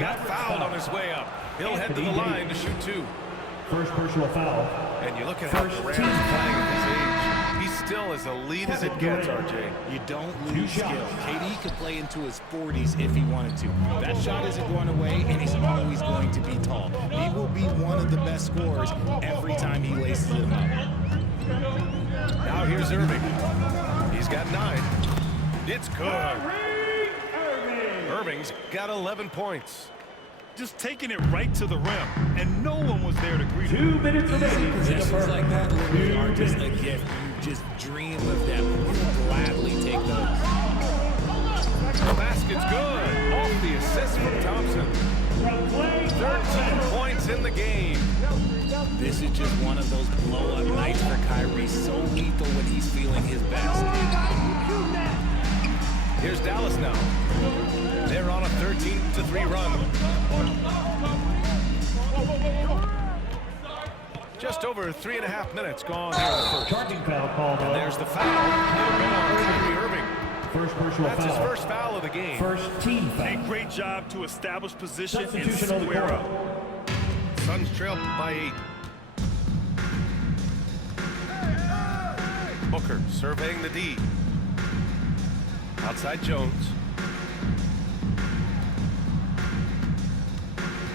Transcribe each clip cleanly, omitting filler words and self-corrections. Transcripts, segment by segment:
got fouled on his way up. He'll head to the line to shoot two. First personal foul. And you look at how Durant's playing at his age. He's still as elite as it gets, RJ. You don't lose skill. KD could play into his 40s if he wanted to. That shot isn't going away, and he's always going to be tall. He will be one of the best scorers every time he laces it up. Now here's Irving. He's got 9. It's good. Irving's got 11 points. Just taking it right to the rim, and no one was there to greet him. 2 minutes remaining. Possessions like that literally are just a gift. You just dream of them. You'll gladly take those. The basket's good. Off the assist from Thompson. 13 points in the game. This is just one of those blow-up nights for Kyrie. So lethal when he's feeling his best. Here's Dallas now. They're on a 13-3 run. Just over 3.5 minutes gone here in the first. Charging foul called. And there's the foul. It'll go on Kyrie Irving. First personal That's foul. his first foul of the game. First team foul. A great job to establish position and Substitution on the square court. up. Suns trail by 8. Booker surveying the D. Outside Jones.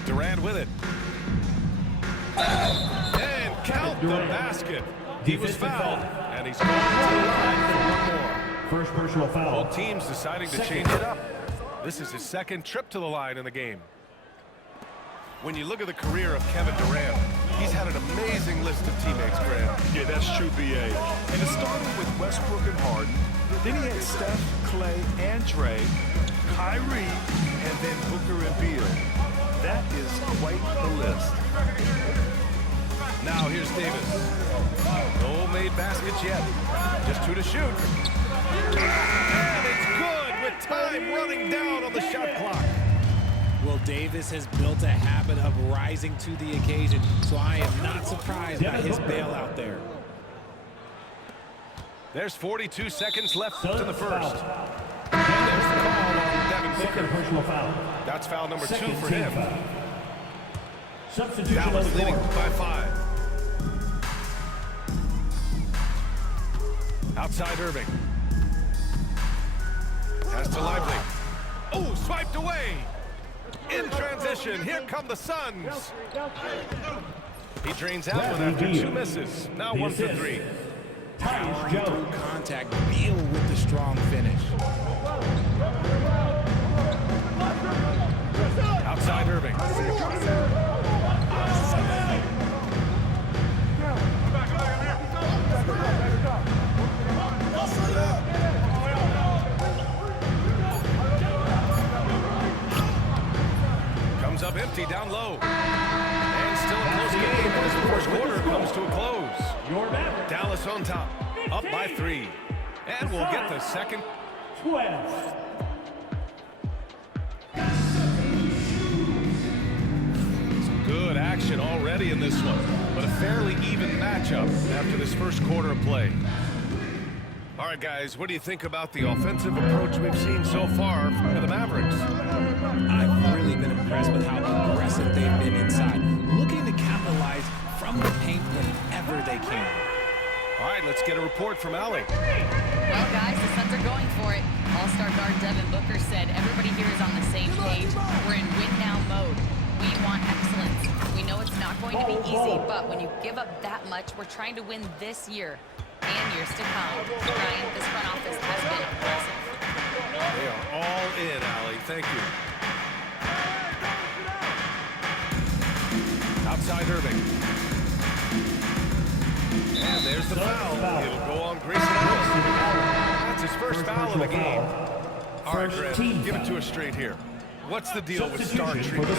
Durant with it. And count the basket. He was fouled, and he's going to the line for one more. First personal foul. Both teams deciding to change it up. This is his second trip to the line in the game. When you look at the career of Kevin Durant, he's had an amazing list of teammates, Graham. Yeah, that's true, BA. And it started with Westbrook and Harden. Then he had Steph, Clay, and Dre, Kyrie, and then Booker and Beal. That is quite the list. Now here's Davis. No made baskets yet. Just 2 to shoot. And it's good with time running down on the shot clock. Well, Davis has built a habit of rising to the occasion, so I am not surprised by his bailout there. There's 42 seconds left in the first. Foul. And there's the call on Devin Second Booker. personal foul. That's foul number 2 Second for team him. foul. Substitution on Dallas the leading court. by 5. Outside Irving. Pass to Lively. Oh, swiped away. In transition, here come the Suns. He drains out one after 2 misses. Now 1 for 3. Tyus Through Jones. contact, Beal with the strong finish. Outside Irving. Comes up empty down low. And still a close game as the first quarter comes to a close. Your Mavericks. Dallas on top, up by 3. And we'll get the second. 12. Good action already in this one, but a fairly even matchup after this first quarter of play. All right, guys, what do you think about the offensive approach we've seen so far from the Mavericks? I've really been impressed with how aggressive they've been inside, looking to capitalize from the paint whenever they can. All right, let's get a report from Allie. Well, guys, the Suns are going for it. All-star guard Devin Booker said everybody here is on the same page. We're in win-now mode. We want excellence. We know it's not going to be easy, but when you give up that much, we're trying to win this year and years to come. Ryan, this front office has been impressive. They are all in, Allie. Thank you. Outside Irving. And there's the foul. It'll go on Grayson Allen. That's his first foul of the game. All right, Graham, give it to us straight here. What's the deal with star treatment?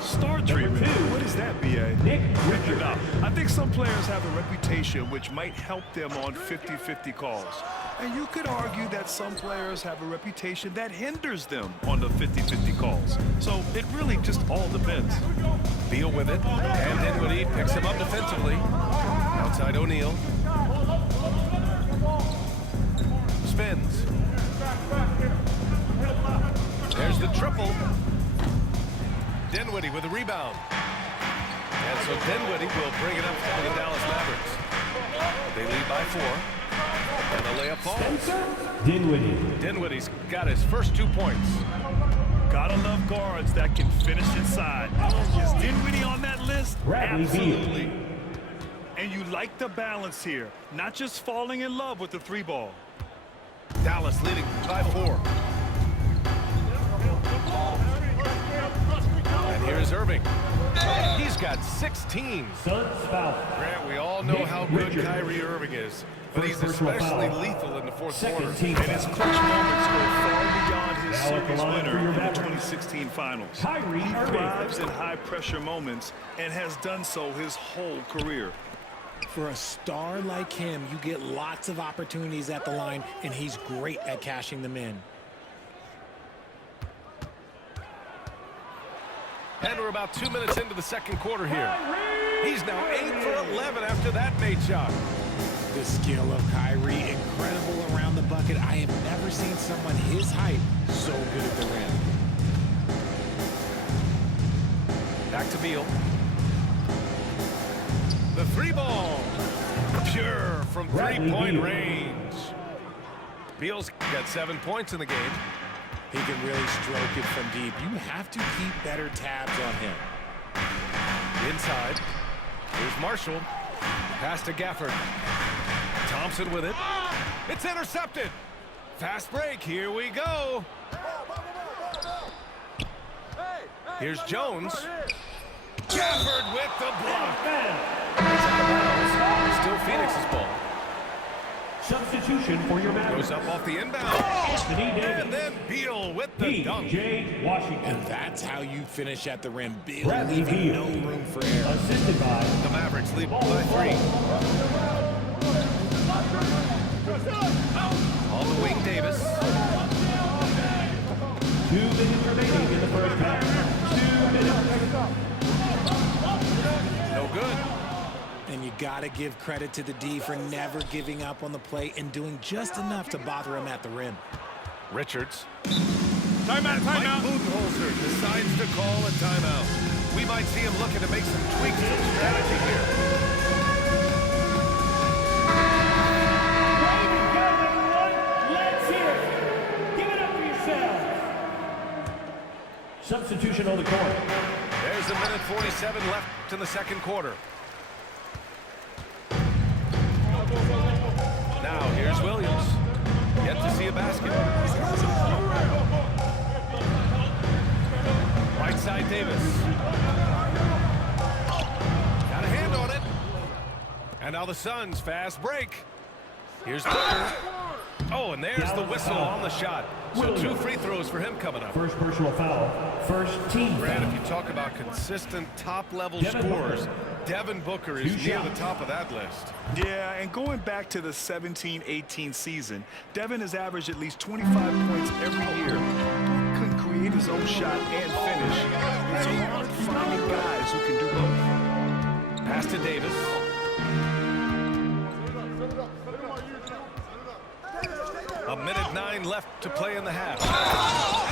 Star treatment? What is that, B.A.? Nick Richards. Now, I think some players have a reputation which might help them on 50-50 calls. And you could argue that some players have a reputation that hinders them on the 50-50 calls. So it really just all depends. Beal with it, and Dinwiddie picks him up defensively. Outside O'Neal. Spins. There's the triple. Dinwiddie with the rebound. And so Dinwiddie will bring it up for the Dallas Mavericks. They lead by 4. And the layup falls. Dinwiddie. Dinwiddie's got his first 2 points. Gotta love guards that can finish inside. Is Dinwiddie on that list? Bradley Beal. Absolutely. And you like the balance here, not just falling in love with the 3-ball. Dallas leading by 4. And here's Irving. He's got 16. Suns foul. Grant, we all know how good Kyrie Irving is, but he's especially lethal in the fourth quarter. And his clutch moments go far beyond his Now at the series line for winner your in the Mavericks. 2016 finals. Kyrie He Irving. thrives in high-pressure moments and has done so his whole career. For a star like him, you get lots of opportunities at the line, and he's great at cashing them in. And we're about 2 minutes into the second quarter here. He's now 8 for 11 after that made shot. The skill of Kyrie, incredible around the bucket. I have never seen someone his height so good at the rim. Back to Beal. The 3-ball. Pure from three-point range. Beal's got 7 points in the game. He can really stroke it from deep. You have to keep better tabs on him. Inside. Here's Marshall. Pass to Gafford. Thompson with it. It's intercepted. Fast break. Here we go. Here's Jones. Gafford with the block. It's out of bounds. Still Phoenix's ball. Substitution for your Mavericks. Goes up off the inbound. Anthony Davis. And then Beal with the dunk. P.J. Washington. And that's how you finish at the rim. Beal Bradley leaving Beal. no room for error. Assisted by The Mavericks lead by 3. On the wing, Davis. 2 minutes remaining in the first half. 2 minutes. No good. And you got to give credit to the D for never giving up on the play and doing just enough to bother him at the rim. Richards. Timeout, Mike timeout. Budenholzer decides to call a timeout. We might see him looking to make some tweaks to the strategy here. Ready to go, everyone? Let's hear it. Give it up for yourselves. Substitution on the court. There's a minute 47 left in the second quarter. Now here's Williams. Yet to see a basket. Right side Davis. Got a hand on it. And now the Suns fast break. Here's Booker. Oh, and there's the whistle on the shot. So 2 free throws for him coming up. First personal foul. First team Brad, foul. if you talk about consistent top-level Devin scorers, Booker. Devin Booker is Two near the shots. top of that list. Yeah, and going back to the 17-18 season, Devin has averaged at least 25 points every year. Couldn't create his own shot and finish. It's hard finding guys who can do both. Pass to Davis. A minute 9 left to play in the half.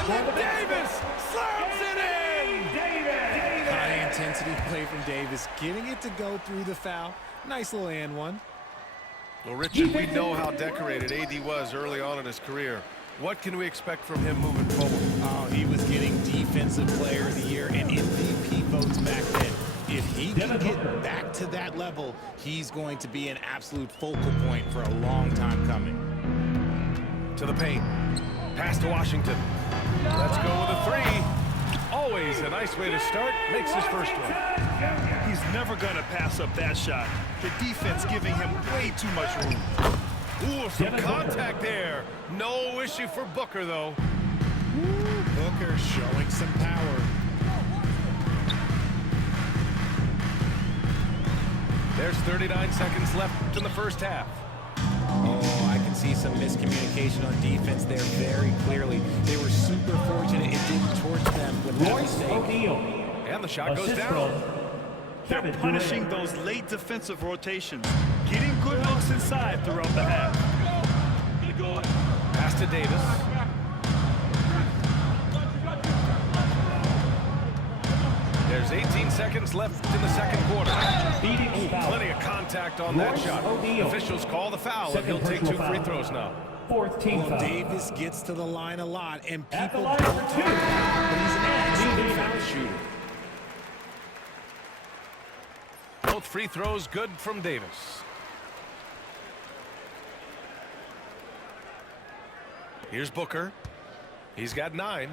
And Davis slams it in! High intensity play from Davis, getting it to go through the foul. Nice little and one. Well, Richard, we know how decorated AD was early on in his career. What can we expect from him moving forward? Oh, he was getting Defensive Player of the Year and MVP votes back then. If he can get back to that level, he's going to be an absolute focal point for a long time coming. To the paint. Pass to Washington. Let's go with a 3. Always a nice way to start. Makes his first one. He's never going to pass up that shot. The defense giving him way too much room. Ooh, some contact there. No issue for Booker, though. Booker showing some power. There's 39 seconds left in the first half. Oh, I can see some miscommunication on defense there very clearly. They were super fortunate it didn't torch them with that Royce mistake. O'Neal. And the shot goes Assist down. from They're Kevin punishing Durant. those late defensive rotations, getting good looks inside throughout the half. Pass to Davis. seconds left in the second quarter. Phoenix foul. Plenty of contact on that Royce shot. O'Neal. Officials call the foul, and he'll Second take 2 personal free foul. throws now. Fourth team Well, foul. Davis gets to the line a lot, and At the people line don't for talk two. about it, but he's an excellent Davis. defensive shooter. Both free throws good from Davis. Here's Booker. He's got 9.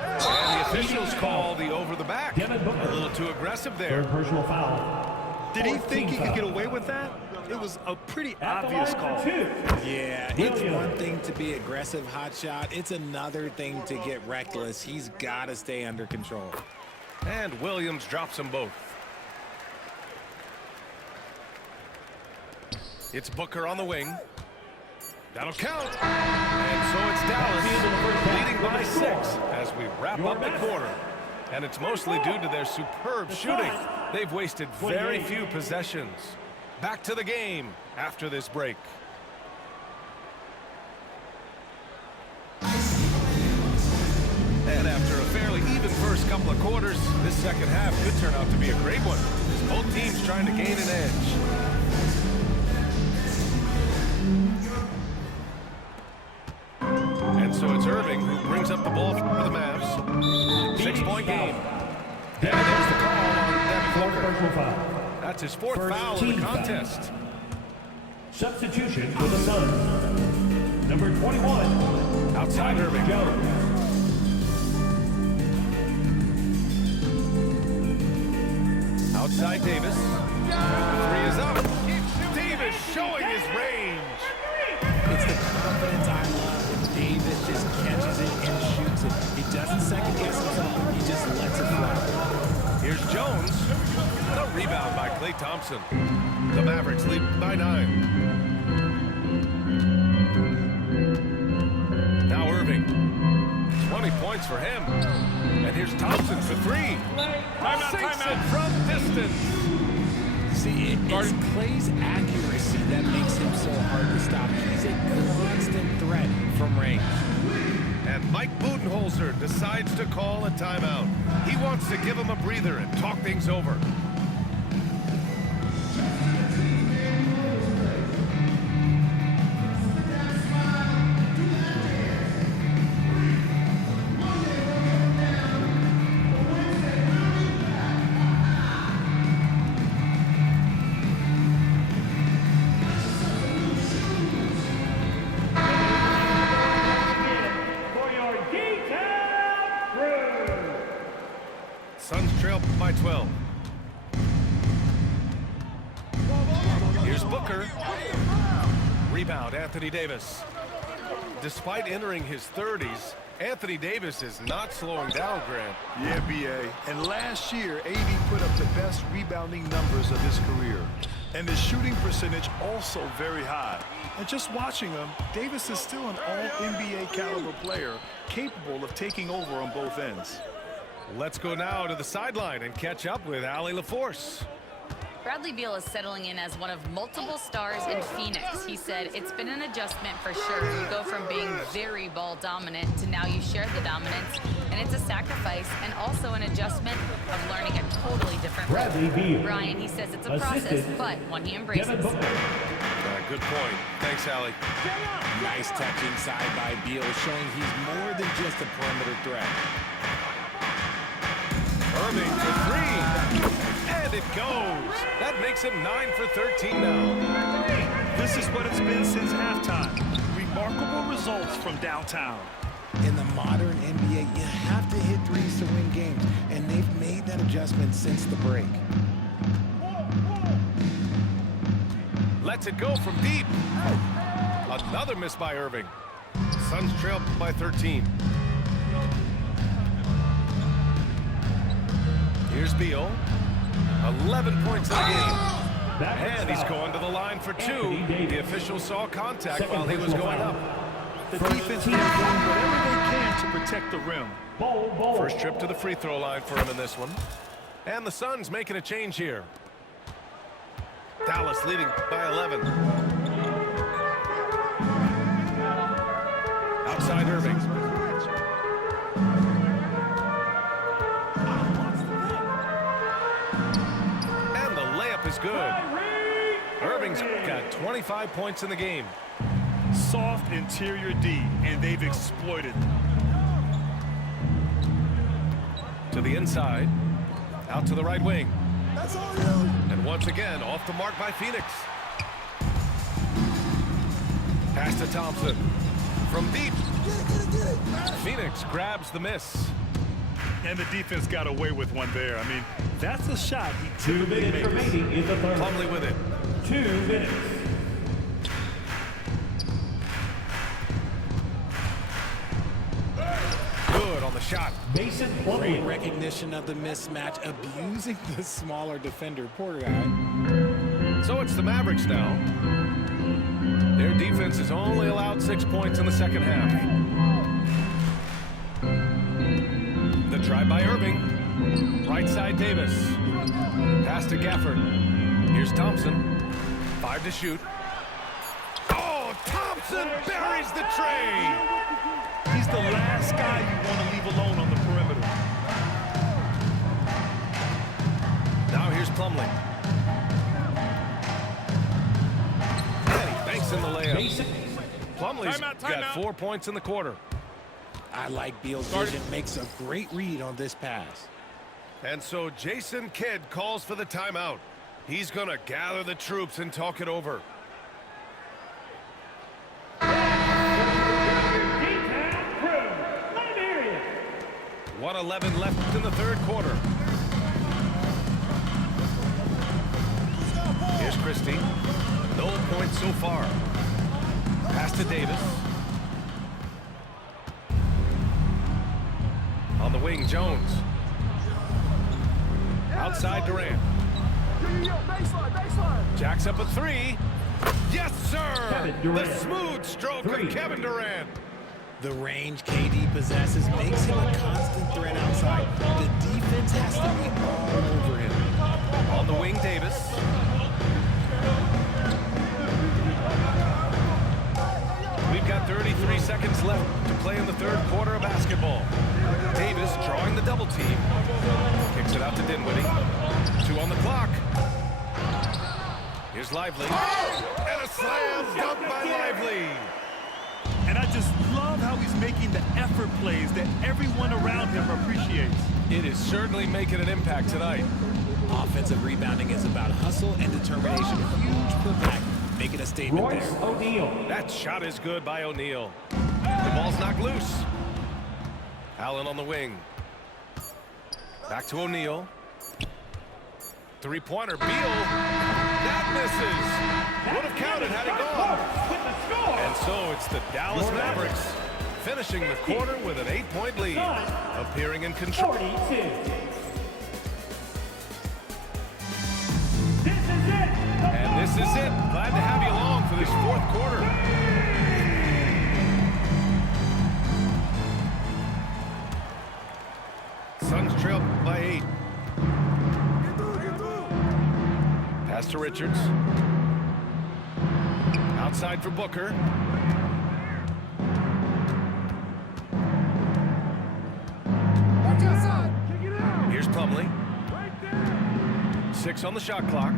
And the officials call the over the back. Devin Booker. A little too aggressive there. Third personal foul. Did he Fourth think he team could get foul. away with that? It was a pretty At the obvious line call. for 2. Yeah, it's one thing to be aggressive hot shot. It's another thing to get reckless. He's got to stay under control. And Williams drops them both. It's Booker on the wing. That'll count. And so it's Dallas leading by 6 as we wrap up the quarter. And it's mostly due to their superb shooting. They've wasted very few possessions. Back to the game after this break. And after a fairly even first couple of quarters, this second half could turn out to be a great one, as both teams trying to gain an edge. And so it's Irving who brings up the ball for the Mavs. 6-point game. And there's the call on Devin Fourth Booker. personal foul. That's his 4th First foul of the team foul. contest. Substitution for the Suns. Number 21. Outside Irving. Jones. Outside Davis. The 3 is up. Davis showing his range. It's the confidence I love when Davis just catches it and shoots it. He doesn't second guess himself. He just lets it fly. Here's Jones. The rebound by Klay Thompson. The Mavericks lead by 9. Now Irving. 20 points for him. And here's Thompson for 3. Sinks it from distance. See, it's Klay's accuracy that makes him so hard to stop. He's a constant threat from range. And Mike Budenholzer decides to call a timeout. He wants to give him a breather and talk things over. For your detailed crew. Suns trail by 12. Here's Booker. Rebound, Anthony Davis. Despite entering his 30s, Anthony Davis is not slowing down, Grant. Yeah, B.A. And last year, AD put up the best rebounding numbers of his career. And his shooting percentage also very high. And just watching him, Davis is still an all-NBA caliber player, capable of taking over on both ends. Let's go now to the sideline and catch up with Allie LaForce. Bradley Beal is settling in as one of multiple stars in Phoenix. He said it's been an adjustment for sure. You go from being very ball dominant to now you share the dominance, and it's a sacrifice and also an adjustment of learning a totally different Bradley role. Beal. Brian, he says it's a process, Assisted. but one he embraces. Devin Booker. Good point. Thanks, Allie. Nice touch inside by Beal, showing he's more than just a perimeter threat. Irving for 3. And it goes. That makes him 9 for 13 now. This is what it's been since halftime. Remarkable results from downtown. In the modern NBA, you have to hit threes to win games, and they've made that adjustment since the break. Lets it go from deep. Another miss by Irving. Suns trail by 13. Here's Beal. 11 points in the game. And he's going to the line for 2. The official saw contact while he was going up. The defense is doing whatever they can to protect the rim. First trip to the free throw line for him in this one. And the Suns making a change here. Dallas leading by 11. Outside Irving. And the layup is good. Irving's got 25 points in the game. Soft interior D, and they've exploited. To the inside. Out to the right wing. That's all you. And once again, off the mark by Phoenix. Pass to Thompson. From deep. Get it. Phoenix grabs the miss. And the defense got away with one there. I mean, that's a shot he 2 typically minutes makes. remaining in the third. Plumlee with it. 2 minutes. Good on the shot. Mason Great Plumlee. recognition of the mismatch, abusing the smaller defender. Poor guy. So it's the Mavericks now. Their defense has only allowed 6 points in the second half. The drive by Irving. Right side Davis. Pass to Gafford. Here's Thompson. 5 to shoot. Oh, Thompson buries the tray. He's the last guy you want to leave alone on the perimeter. Now here's Plumlee. And he banks in the layup. Mason. Plumlee's Timeout. got 4 points in the quarter. I like Beal's vision. Makes a great read on this pass. And so Jason Kidd calls for the timeout. He's going to gather the troops and talk it over. D-Town crew. Let me hear you. 1:11 left in the third quarter. Here's Christie. No points so far. Pass to Davis. On the wing, Jones. Outside Durant. Jacks up a 3. Yes, sir! Kevin The Durant. smooth stroke of 3. Kevin Durant. The range KD possesses makes him a constant threat outside. The defense has to be all over him. On the wing, Davis. We've got 33 seconds left to play in the third quarter of basketball. Davis drawing the double team. Kicks it out to Dinwiddie. 2 on the clock. Here's Lively. And a slam dunk by Lively. And I just love how he's making the effort plays that everyone around him appreciates. It is certainly making an impact tonight. Offensive rebounding is about hustle and determination. Huge putback, making a statement Royce there. O'Neal. That shot is good by O'Neal. The ball's knocked loose. Allen on the wing. Back to O'Neal. Three-pointer, Beal. That misses. Would have counted had it gone. With the score. And so it's the Dallas Mavericks finishing the quarter with an 8-point lead, appearing in control. 42. This is it. And this is it. Glad to have you along for this fourth quarter. Suns trail by 8. Pass to Richards. Outside for Booker. Here's Plumlee. 6 on the shot clock.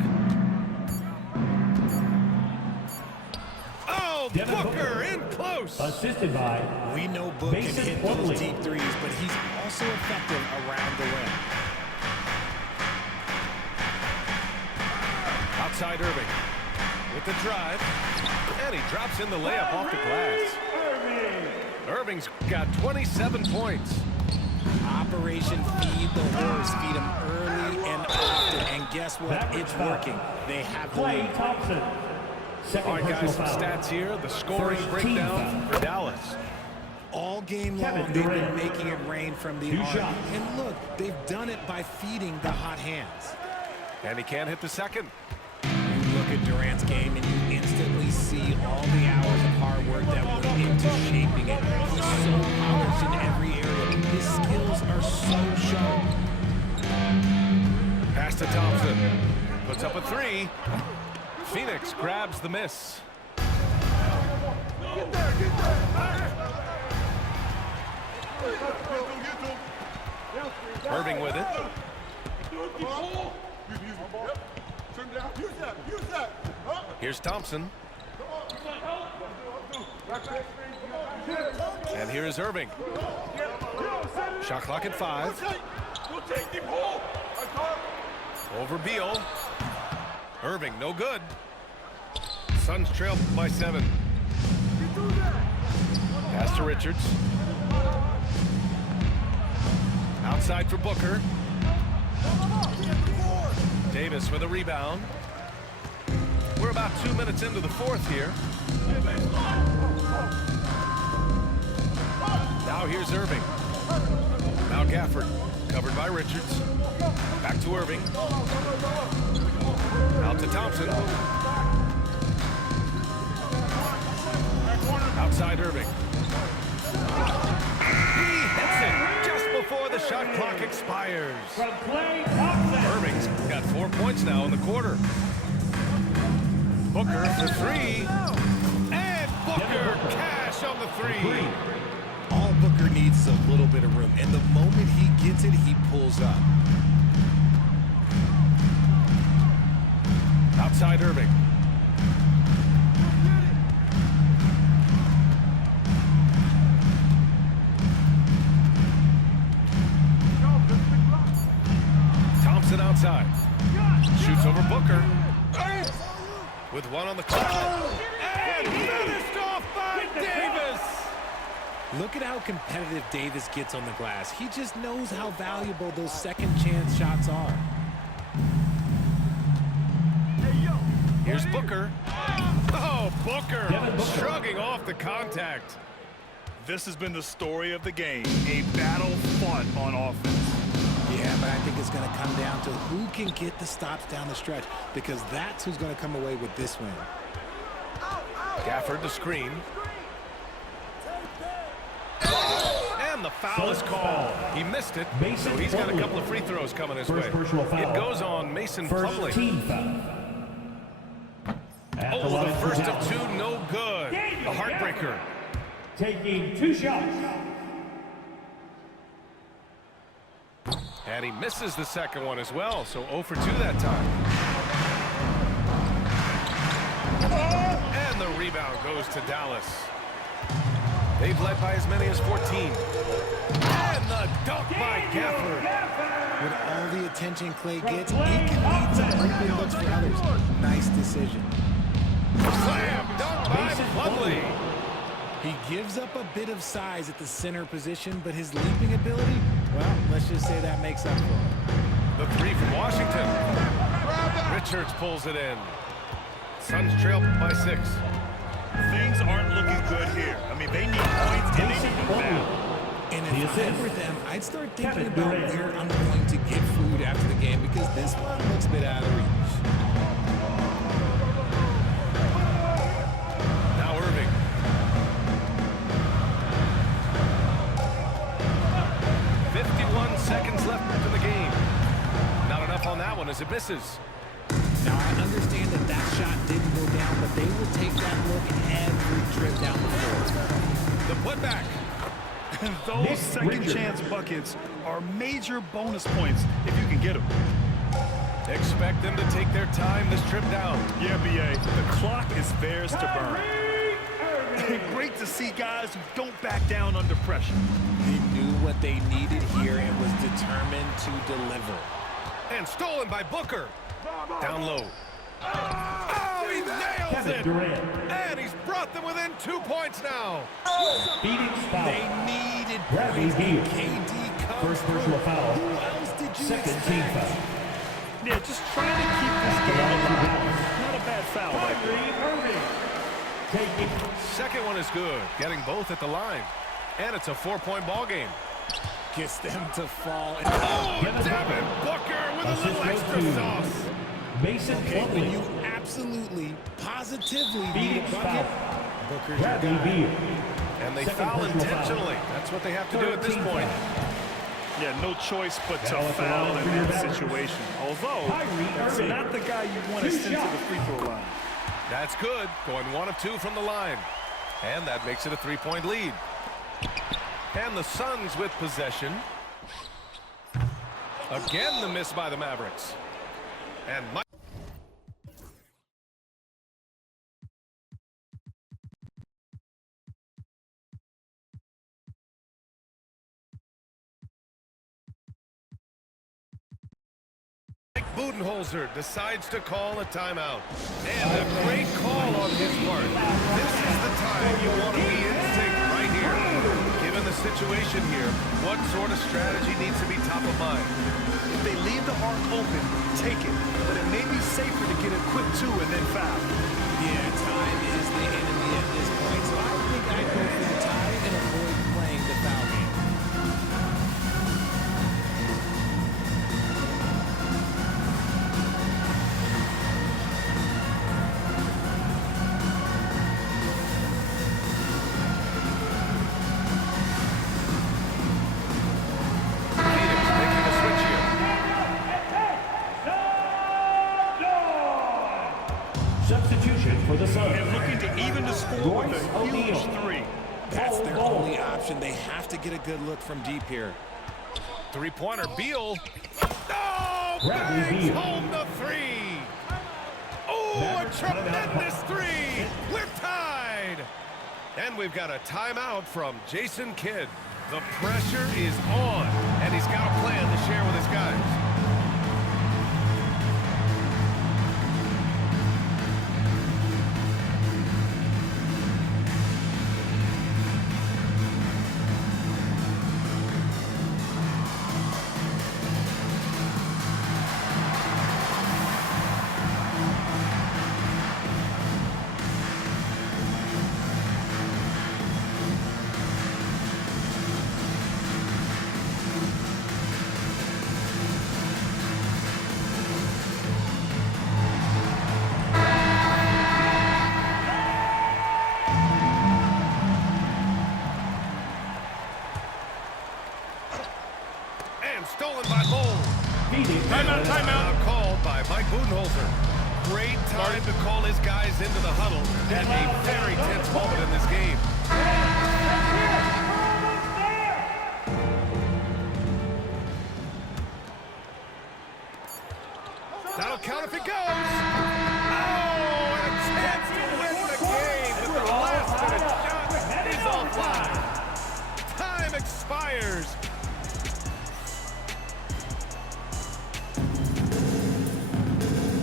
Oh, Devin Booker Booker. in close. Assisted by We know Book can Mason hit Plumlee. those deep threes, but he's also effective around the rim. Outside Irving with the drive. And he drops in the layup off the glass. Irving's got 27 points. Operation Feed the Horse. Feed him early and often. And guess what? Mavericks It's foul. working. They have the Klay lead. Thompson. Second All right, guys, some personal foul. stats here. The scoring First team breakdown foul. for Dallas. All game long, Kevin they've been Durant. making it rain from the 2 arc. shots. And look, they've done it by feeding the hot hands. And he can't hit the second. You look at Durant's game and you instantly see all the hours of hard work that went into shaping it. He's so polished in every area. His skills are so sharp. Pass to Thompson. Puts up a 3. Phoenix grabs the miss. Irving with it. Here's Thompson. And here is Irving. Shot clock at 5. Over Beal. Irving, no good. Suns trail by 7. Pass to Richards. Outside for Booker. Davis with a rebound. We're about 2 minutes into the fourth here. Now here's Irving. Now Gafford, covered by Richards. Back to Irving. Out to Thompson. Outside Irving. He hits it just before the shot clock expires. From Klay Thompson. Irving's got 4 points now in the quarter. Booker for 3. And Booker cash on the 3. All Booker needs is a little bit of room, and the moment he gets it, he pulls up. Outside Irving. Thompson outside. Shoots over Booker. With 1 on the clock. And finished off by Davis. Look at how competitive Davis gets on the glass. He just knows how valuable those second chance shots are. Here's Booker. Oh, Booker shrugging off the contact. This has been the story of the game. A battle fought on offense. Yeah, but I think it's going to come down to who can get the stops down the stretch, because that's who's going to come away with this win. Gafford to screen. And the foul is called. He missed it, so he's got a couple of free throws coming his way. It goes on Mason Plumlee. Team foul. Oh, the first of 2, no good. A heartbreaker. Taking 2 shots. And he misses the second one as well, so 0 for 2 that time. And the rebound goes to Dallas. They've led by as many as 14. And the dunk by Gafford. With all the attention Klay gets, he can lead some open looks for others. Nice decision. Slam dunk by Plumlee. He gives up a bit of size at the center position, but his leaping ability, well, let's just say that makes up for it. The 3 from Washington. Richards pulls it in. Suns trail by 6. Things aren't looking good here. I mean, they need points and they need them now. And if I were them, I'd start thinking about where I'm going to get food after the game, because this one looks a bit out of reach. Now Irving. 51 seconds left in the game. Not enough on that one as it misses. Now, I understand that that shot didn't go down, but they will take that look every trip down the floor. The putback. And those second chance buckets are major bonus points if you can get them. Expect them to take their time this trip down. Yeah, B.A., the clock is theirs to burn. Great to see guys who don't back down under pressure. They knew what they needed here and was determined to deliver. And stolen by Booker. Down low. Oh, he nails it. And he's brought them within 2 points now. Phoenix foul. They needed Bradley points. Beal. KD comes First personal through. foul. Who else did you Second expect? team foul. Yeah, just trying to keep this game alive. Not a bad foul right there. Kyrie Irving. Taking Second one is good. Getting both at the line. And it's a 4-point ball game. Gets them to fall. And Oh, Devin Booker with a little extra sauce. Mason when Plumlee. you absolutely, positively need a Phoenix bucket, foul. Booker's your Bradley guy. Beal. And they Second foul personal intentionally. That's what they have to do at this point. Yeah, no choice but to Now at the foul line in for your that batter. situation. Although, Kyrie that's Irving. not the guy you want to 2 send to the shots. free throw line. That's good. Going 1 of 2 from the line. And that makes it a 3-point lead. And the Suns with possession. Again, the miss by the Mavericks. And Mike. Budenholzer decides to call a timeout. And a great call on his part. This is the time you want to be in sync right here. Given the situation here, what sort of strategy needs to be top of mind? If they leave the arc open, take it. But it may be safer to get a quick 2 and then foul. Yeah, time is the enemy at this point. So I think I'd go for the tie and avoid playing the foul game. Substitution for the Suns. And looking to even the score with a huge 3. That's their only option. They have to get a good look from deep here. Three-pointer, Beal. Oh, Bradley bangs Beal. home the 3. Oh, a tremendous 3. We're tied. And we've got a timeout from Jason Kidd. The pressure is on, and he's got a plan to share with his guys. Stolen by Mold. Timeout called by Mike Budenholzer. Great time to call his guys into the huddle at a very tense moment in this game. That'll count if it goes. Oh, and a chance to win the game with the last-minute shot is offline. Time expires.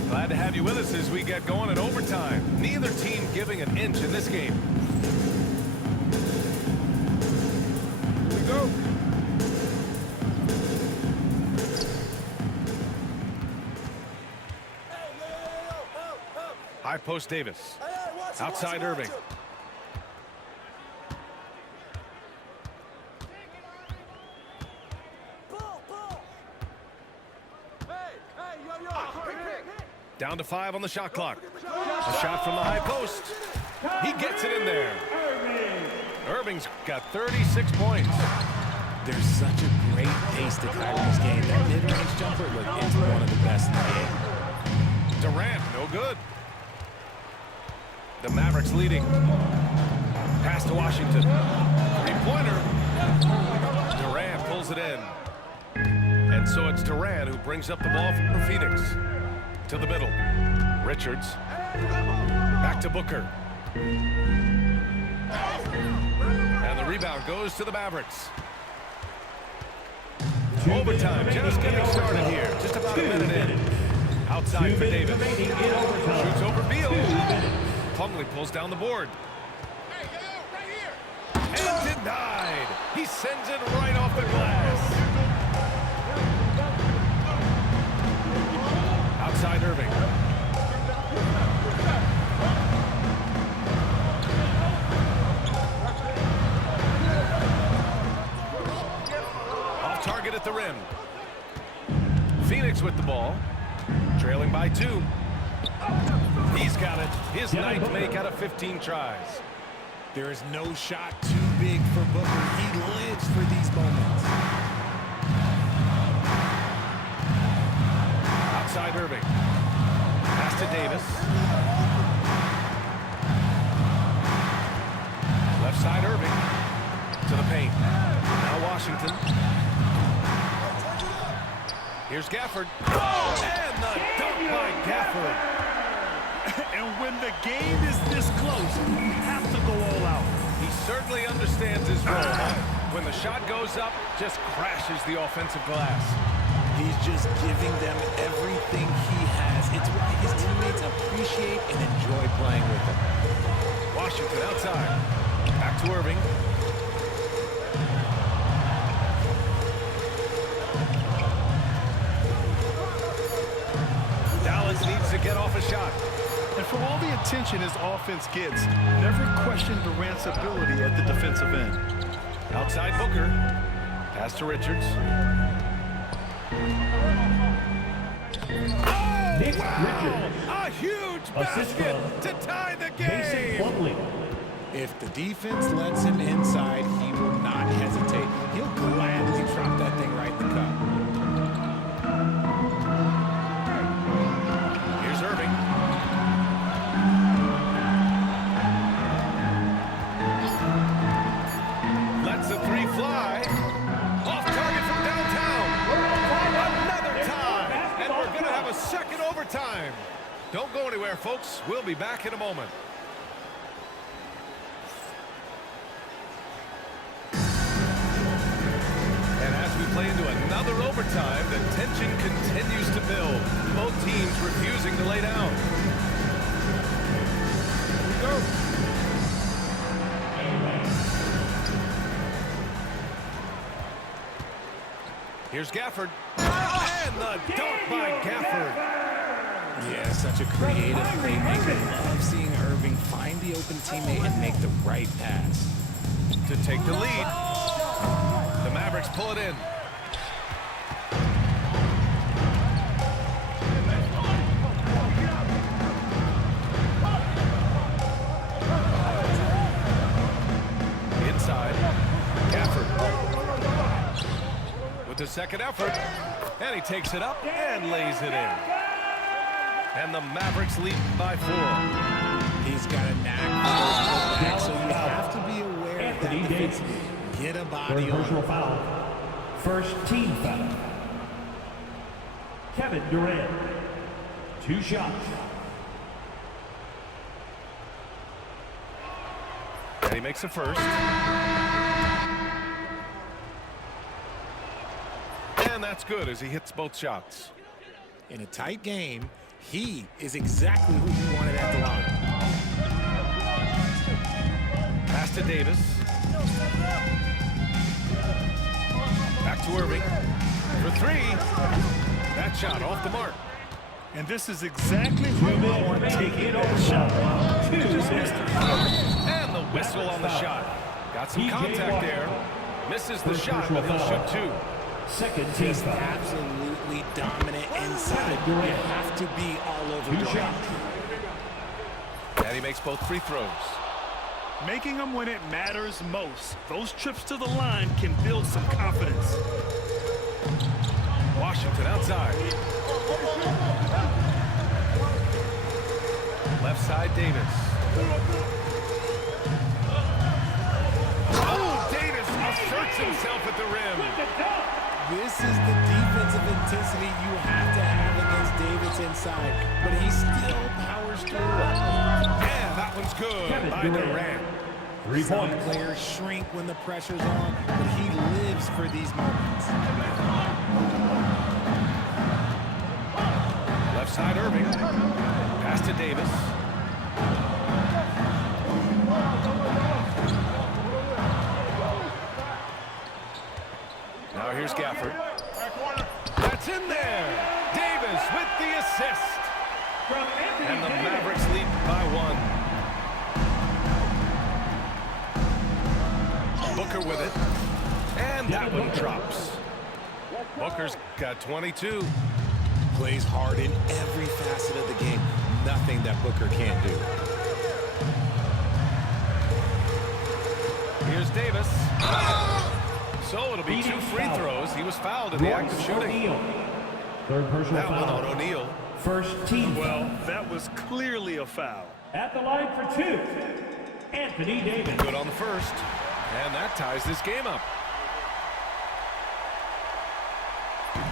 Glad to have you with us as we get going in overtime. Neither team giving an inch in this game. Here we go. High post Davis. Outside Irving. Down to 5 on the shot clock. A shot from the high post. He gets it in there. Irving's got 36 points. There's such a great pace to Kyrie's game. That mid-range jumper looked into one of the best in the game. Durant, no good. The Mavericks leading. Pass to Washington. Three-pointer. Durant pulls it in. And so it's Durant who brings up the ball for Phoenix. To the middle. Richards. Back to Booker. And the rebound goes to the Mavericks. Overtime just getting started here. Just about a minute in. Outside for Davis. Shoots over Beal. Plumlee pulls down the board. And denied. He sends it right off the glass. Outside Irving. Off target at the rim. Phoenix with the ball. Trailing by 2. He's got it. His ninth make out of 15 tries. There is no shot too big for Booker. He lives for these moments. Outside Irving. Pass to Davis. Left side Irving. To the paint. Here's Gafford. And the dunk by Gafford. And when the game is this close, you have to go all out. He certainly understands his role. When the shot goes up, just crashes the offensive glass. He's just giving them everything he has. It's why his teammates appreciate and enjoy playing with him. Washington outside. Back to Irving. Dallas needs to get off a shot. And for all the attention his offense gets, never question Durant's ability at the defensive end. Outside Booker. Pass to Richards. Nick Wow! Richards. A huge Assist basket from to tie the Mason game. Plumlee. If the defense lets him inside, he will not hesitate. He'll gladly drop that thing right in the cup. Here's Irving. Lets the three fly. Off target from downtown. Another tie. And we're going to have a second overtime. Don't go anywhere, folks. We'll be back in a moment. And as we play into another overtime, the tension continues to build. Both teams refusing to lay down. Here we go. Here's Gafford. And the dunk by Gafford. Yeah, such a creative playmaker. Love seeing Irving find the open teammate and make the right pass. To take the lead. The Mavericks pull it in. Inside. Gafford. With the second effort. And he takes it up and lays it in. And the Mavericks lead by 4. He's got a knack for those putbacks, so you have to be aware of that Anthony defense. Davis. Get a Third body on personal him. foul. First team foul. Kevin Durant. 2 shots. And he makes the first. And that's good as he hits both shots. In a tight game, he is exactly who you wanted at the line. Pass to Davis. Back to Irving. For 3. That shot off the mark. And this is exactly who I want taking that shot. He just missed it. And the whistle on the shot. Got some contact there. Misses the shot, but he'll shoot 2. Second team Just foul. absolutely dominant inside. You have to be all over 2 Durant. shots. And he makes both free throws. Making them when it matters most. Those trips to the line can build some confidence. Washington outside. Left side, Davis. Oh, Davis asserts himself at the rim. This is the defensive intensity you have to have against Davis inside, but he still powers through. And that one's good by Durant. 3 Some points. players shrink when the pressure's on, but he lives for these moments. Left side, Irving. Pass to Davis. Now here's Gafford. That's in there. Davis with the assist. And the Mavericks lead by 1. Booker with it. And that one drops. Booker's got 22. Plays hard in every facet of the game. Nothing that Booker can't do. Here's Davis. So it'll be 2 free throws. He was fouled in the act of shooting. O'Neal. Third personal That one on foul. O'Neal. First team Well, foul. that was clearly a foul. At the line for 2. Anthony Davis. Good on the first. And that ties this game up.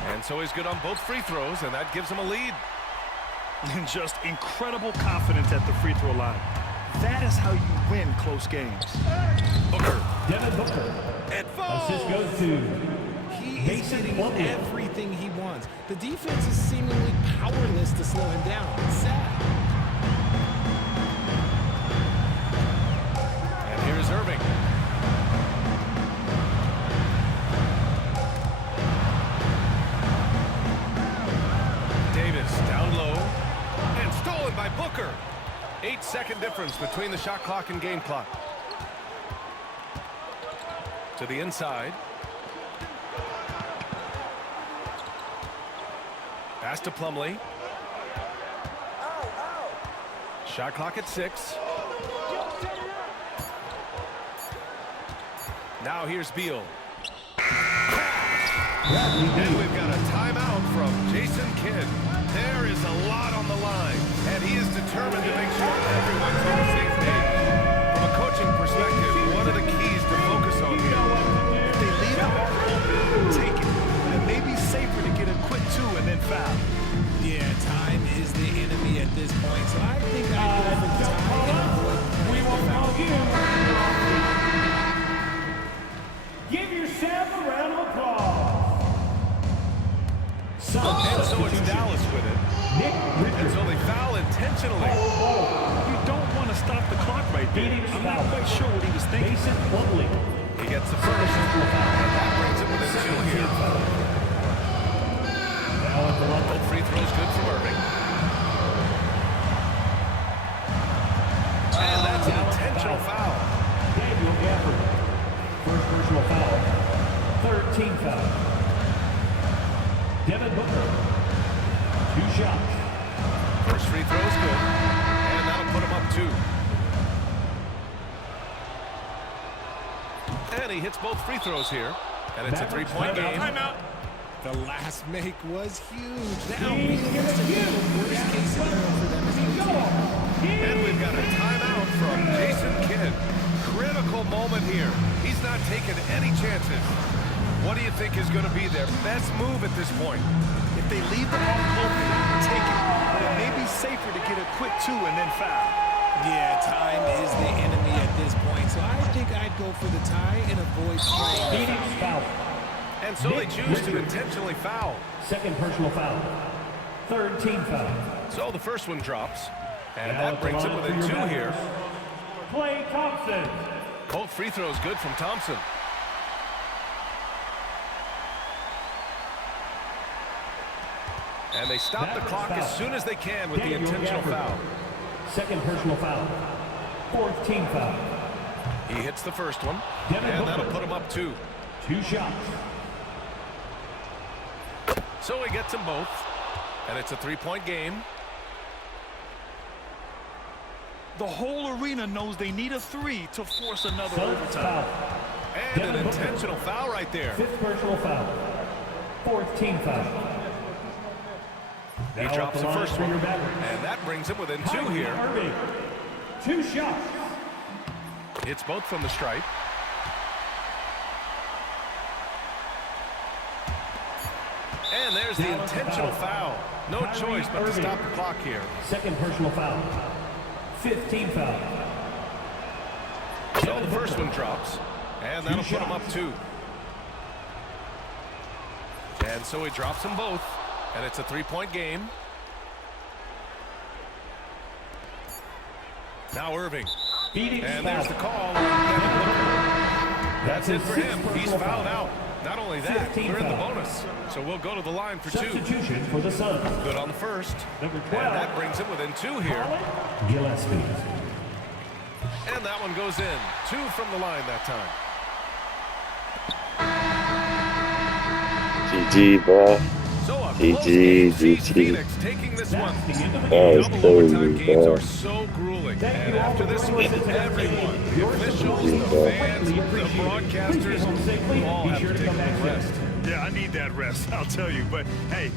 And so he's good on both free throws, and that gives him a lead. And just incredible confidence at the free throw line. That is how you win close games. Booker. Devin Booker. It Assist falls. goes to He is Mason getting Plumlee. everything he wants. The defense is seemingly powerless to slow him down. It's sad. And here's Irving. Davis down low. And stolen by Booker. 8-second difference between the shot clock and game clock. To the inside. Pass to Plumlee. Shot clock at 6. Now here's Beal. And we've got a timeout from Jason Kidd. There is a lot on the line, and he is determined to make sure everyone's on the same page. From a coaching perspective, one of the keys to focus on here. If they leave the ball open, take it. It may be safer to get a quick 2 and then foul. Yeah, time is the enemy at this point. So I think I go for the tie and avoid We playing won't the foul. call you. Give yourself a round of applause. And so it's Dallas with it. Nick And Richards. so they foul intentionally. You don't want to stop the clock right there. Phoenix I'm foul. not quite sure what he was thinking. Mason Plumlee. He gets the first, and that brings him within 2 here. Now at the line. Both free throws good from Irving. And that's an intentional foul. Daniel Gafford. First personal foul. Third team foul. Devin Booker. 2 shots. First free throw is good, and that'll put him up 2. And he hits both free throws here, and it's a 3-point game. The last make was huge. Now, He's gonna the worst case scenario for them is easy. And we've got a timeout from Jason Kidd. Critical moment here. He's not taking any chances. What do you think is going to be their best move at this point? If they leave the ball open, take it. But it may be safer to get a quick 2 and then foul. Yeah, time is the enemy at this point. So I think I'd go for the tie and avoid playing. Phoenix foul. And so they choose to intentionally foul. Second personal foul. Third team foul. So the first one drops, and Now that at the brings him line within for 2 your here. batters, Klay Thompson. Both free throws good from Thompson. And they stop the clock as soon as they can with the Daniel intentional Gafford. foul. Second personal foul. Fourth team foul. He hits the first one, Devin and that'll Booker. put him up 2. 2 shots. So he gets them both, and it's a 3-point game. The whole arena knows they need a 3 to force another Suns overtime. foul. And Devin an Booker. intentional foul right there. Fifth personal foul. Fourth team foul. He Now drops at the line first for one, your batters. and that brings him within 2 Kyrie here. Irving. 2 shots. Hits both from the stripe. And there's the Now at the intentional foul. foul. No Kyrie choice but to Irving. stop the clock here. Second personal foul. Fifth team foul. So the first one drops, and that'll put him up 2. And so he drops them both, and it's a 3-point game. Now Irving, Phoenix and foul. there's the call. That's it for his him. sixth He's personal fouled foul. out. Not only that, 15 we're in the foul. bonus. So we'll go to the line for 2. Substitution for the Suns. Good on the first. Number And 12. that brings him within 2 here. Gillespie. And that one goes in. 2 from the line that time. GG, bro. So a close GG, game sees GG. Phoenix taking this one. That's the end of the That game. was Double overtime crazy, games bro. are so grueling. Thank And you all after for this joining one, us today. everyone, the Your officials, support the is fans, greatly the appreciated. Please broadcasters, get home safely. all Be have sure to to take come a back rest. soon. Yeah, I need that rest, I'll tell you. But, hey,